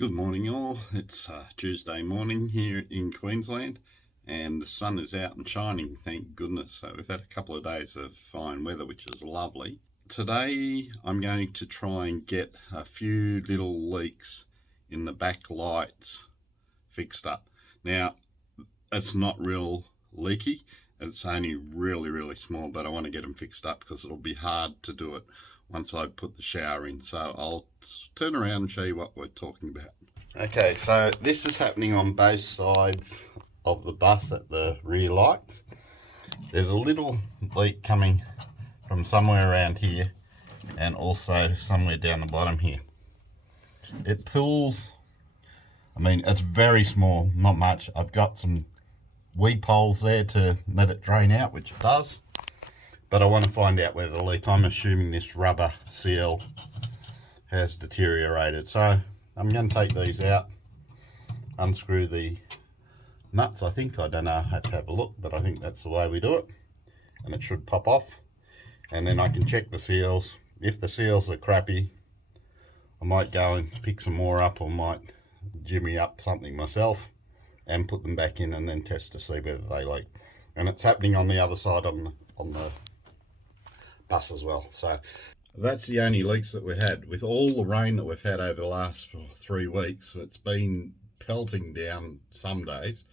Good morning all, it's Tuesday morning here in Queensland and the sun is out and shining, thank goodness. So we've had a couple of days of fine weather, which is lovely. Today I'm going to try and get a few little leaks in the back lights fixed up. Now it's not real leaky, it's only really small, but I want to get them fixed up because it'll be hard to do it once I put the shower in. So I'll turn around and show you what we're talking about. Okay, so this is happening on both sides of the bus at the rear lights. There's a little leak coming from somewhere around here and also somewhere down the bottom here. It pulls, it's very small, not much. I've got some weed poles there to let it drain out, which it does. But I want to find out where the leak. I'm assuming this rubber seal has deteriorated. So I'm going to take these out, unscrew the nuts. I don't know, I have to have a look, but I think that's the way we do it. And it should pop off. And then I can check the seals. If the seals are crappy, I might go and pick some more up, or might jimmy up something myself and put them back in and then test to see whether they leak. And it's happening on the other side on the bus as well. So that's the only leaks that we had. With all the rain that we've had over the last 3 weeks, it's been pelting down some days.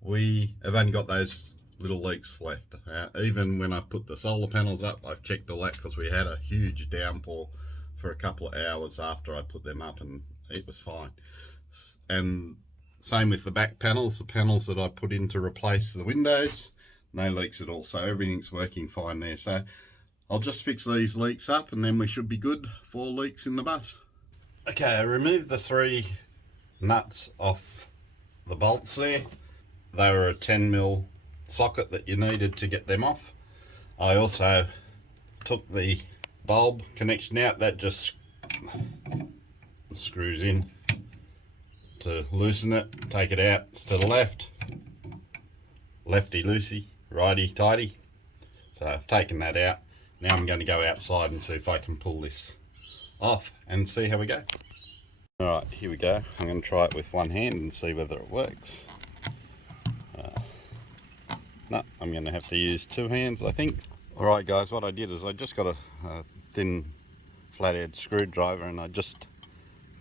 We have only got those little leaks left. Even when I've put the solar panels up, I've checked all that because we had a huge downpour for a couple of hours after I put them up, and it was fine. And same with the back panels, the panels that I put in to replace the windows, no leaks at all. So everything's working fine there. So I'll just fix these leaks up and then we should be good for leaks in the bus. Okay, I removed the 3 nuts off the bolts there. They were a 10mm socket that you needed to get them off. I also took the bulb connection out. That just screws in to loosen it. Take it out, it's to the left. Lefty loosey, righty tighty. So I've taken that out. Now I'm going to go outside and see if I can pull this off and see how we go. Alright, here we go. I'm going to try it with one hand and see whether it works. No, I'm going to have to use 2 hands, I think. Alright guys, what I did is I just got a thin flathead screwdriver and I just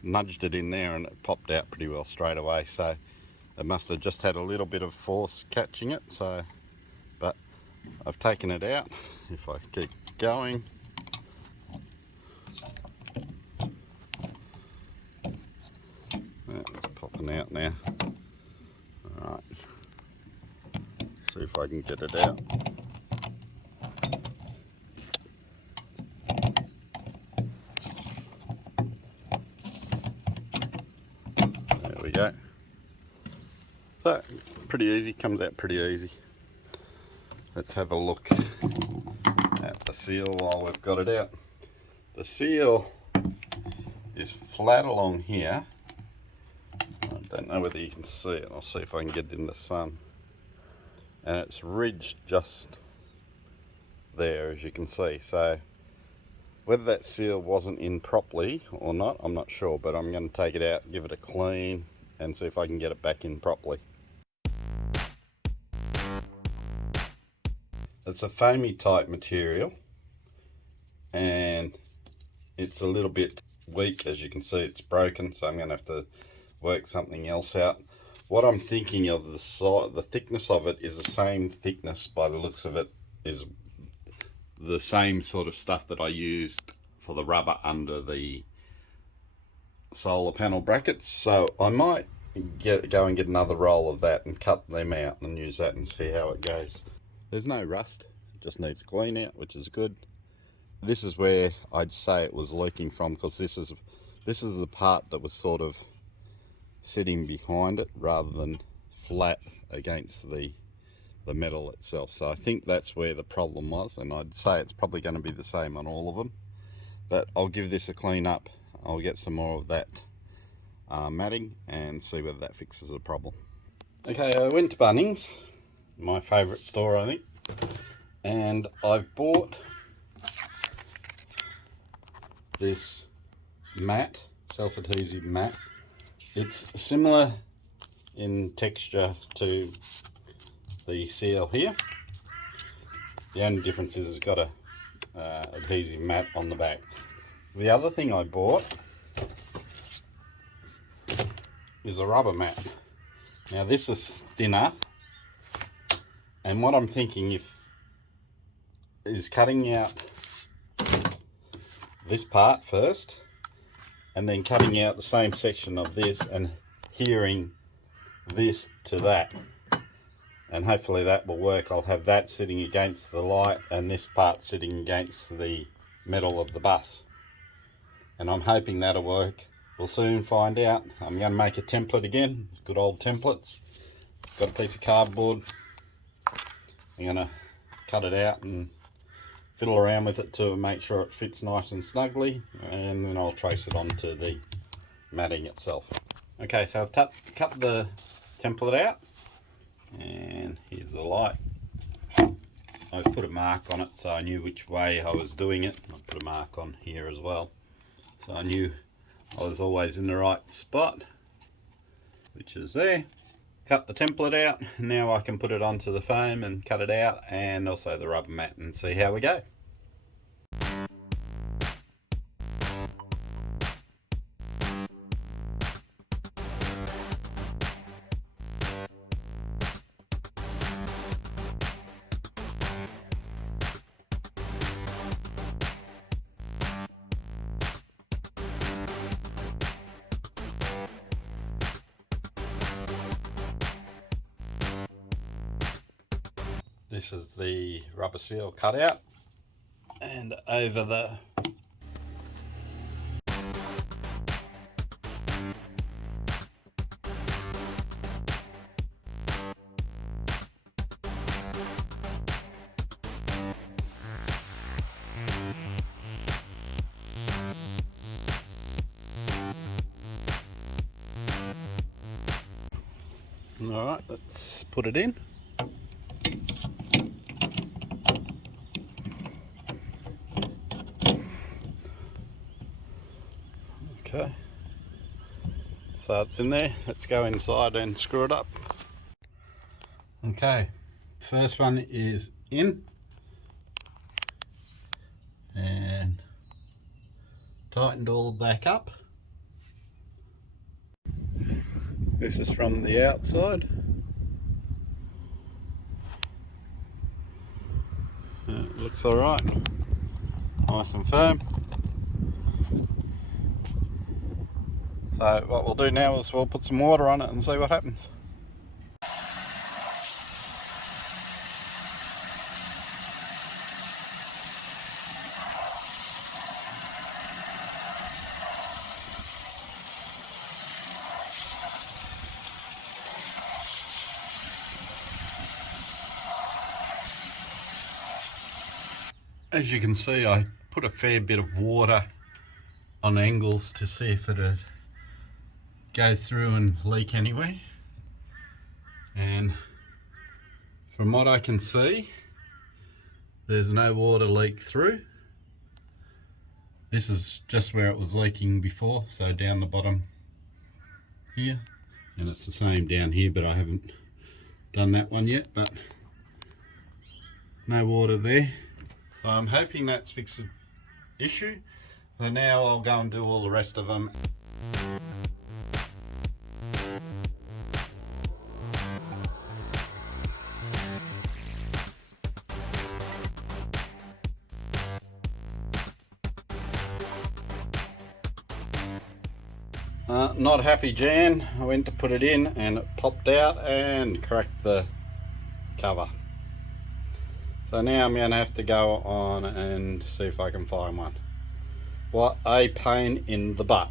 nudged it in there and it popped out pretty well straight away. So it must have just had a little bit of force catching it. So, but I've taken it out. If I keep going, it's popping out now. Alright, see if I can get it out. There we go. So pretty easy, comes out pretty easy. Let's have a look at the seal while we've got it out. The seal is flat along here. I don't know whether you can see it. I'll see if I can get it in the sun. And it's ridged just there, as you can see. So whether that seal wasn't in properly or not, I'm not sure, but I'm going to take it out, give it a clean and see if I can get it back in properly. It's a foamy type material and it's a little bit weak, as you can see. It's broken, so I'm going to have to work something else out. What I'm thinking of, the thickness of it is the same thickness, by the looks of it, is the same sort of stuff that I used for the rubber under the solar panel brackets. So I might go and get another roll of that and cut them out and use that and see how it goes. There's no rust, it just needs a clean out, which is good. This is where I'd say it was leaking from, because this is the part that was sort of sitting behind it rather than flat against the metal itself. So I think that's where the problem was, and I'd say it's probably going to be the same on all of them. But I'll give this a clean up. I'll get some more of that matting and see whether that fixes the problem. Okay, I went to Bunnings, my favourite store I think, and I've bought this mat, self-adhesive mat, It's similar in texture to the seal here. The only difference is it's got a adhesive mat on the back. The other thing I bought is a rubber mat. Now this is thinner, and what I'm thinking is cutting out this part first and then cutting out the same section of this and adhering this to that, and hopefully that will work. I'll have that sitting against the light and this part sitting against the metal of the bus, and I'm hoping that'll work. We'll soon find out. I'm going to make a template again, good old templates. Got a piece of cardboard. I'm going to cut it out and fiddle around with it to make sure it fits nice and snugly, and then I'll trace it onto the matting itself. Okay, so I've cut the template out, and here's the light. I've put a mark on it so I knew which way I was doing it. I'll put a mark on here as well, so I knew I was always in the right spot, which is there. Cut the template out. Now I can put it onto the foam and cut it out, and also the rubber mat, and see how we go. This is the rubber seal cut out, and over the Alright, let's put it in. Okay, so it's in there. Let's go inside and screw it up. Okay, first one is in, and tightened all back up. This is from the outside. It looks alright, nice and firm. So what we'll do now is we'll put some water on it and see what happens. As you can see, I put a fair bit of water on angles to see if it'd go through and leak anyway, and from what I can see, there's no water leak through. This is just where it was leaking before, so down the bottom here, and it's the same down here, but I haven't done that one yet, but no water there. So I'm hoping that's fixed the issue. So now I'll go and do all the rest of them. Not happy, Jan. I went to put it in and it popped out and cracked the cover. So now I'm going to have to go on and see if I can find one. What a pain in the butt.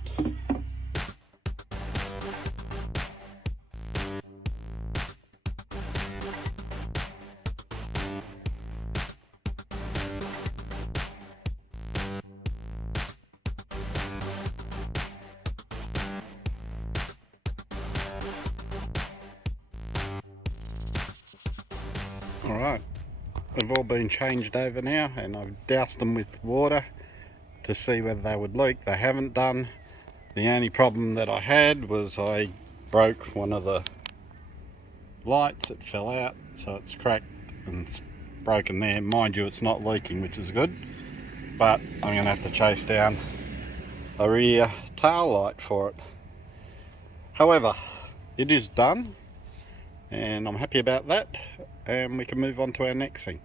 Alright, they've all been changed over now, and I've doused them with water to see whether they would leak. They haven't done. The only problem that I had was I broke one of the lights. It fell out, so it's cracked and it's broken there. Mind you, it's not leaking, which is good, but I'm going to have to chase down a rear tail light for it. However, it is done and I'm happy about that, and we can move on to our next thing.